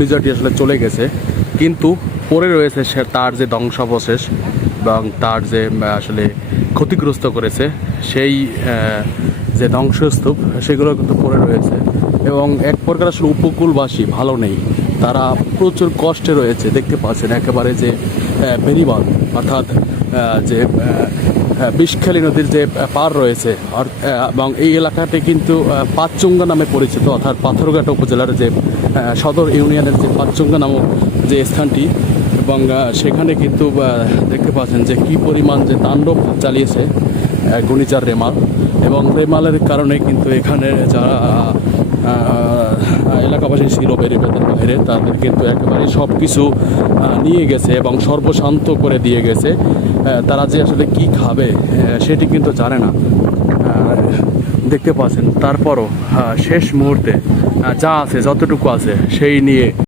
ঘূর্ণিঝড়টি আসলে চলে গেছে, কিন্তু পড়ে রয়েছে সে তার যে ধ্বংসাবশেষ এবং তার যে আসলে ক্ষতিগ্রস্ত করেছে সেই যে ধ্বংসস্তূপ সেগুলো কিন্তু পড়ে রয়েছে। এবং এক প্রকার আসলে উপকূলবাসী ভালো নেই, তারা প্রচুর কষ্টে রয়েছে। দেখতে পাচ্ছেন একেবারে যে বেড়িবাঁধ অর্থাৎ যে বিষখালী নদীর যে পার রয়েছে এবং এই এলাকাটি কিন্তু পাঁচচুঙ্গা নামে পরিচিত, অর্থাৎ পাথরঘাটা উপজেলার যে সদর ইউনিয়নের যে পাঁচচুঙ্গা নামক যে স্থানটি। এবং সেখানে কিন্তু দেখতে পাচ্ছেন যে কী পরিমাণ যে তাণ্ডব চালিয়েছে ঘূর্ণিঝড় রেমাল, এবং রেমালের কারণে কিন্তু এখানে যারা এলাকাবাসী ছিল বেড়িবাঁধের বাইরে, তাদের কিন্তু একেবারে সব কিছু নিয়ে গেছে এবং সর্বশান্ত করে দিয়ে গেছে। তারা যে আসলে কি খাবে সেটি কিন্তু জানে না, দেখতে পাচ্ছেন। তারপরও শেষ মুহূর্তে যা আছে, যতটুকু আছে সেই নিয়ে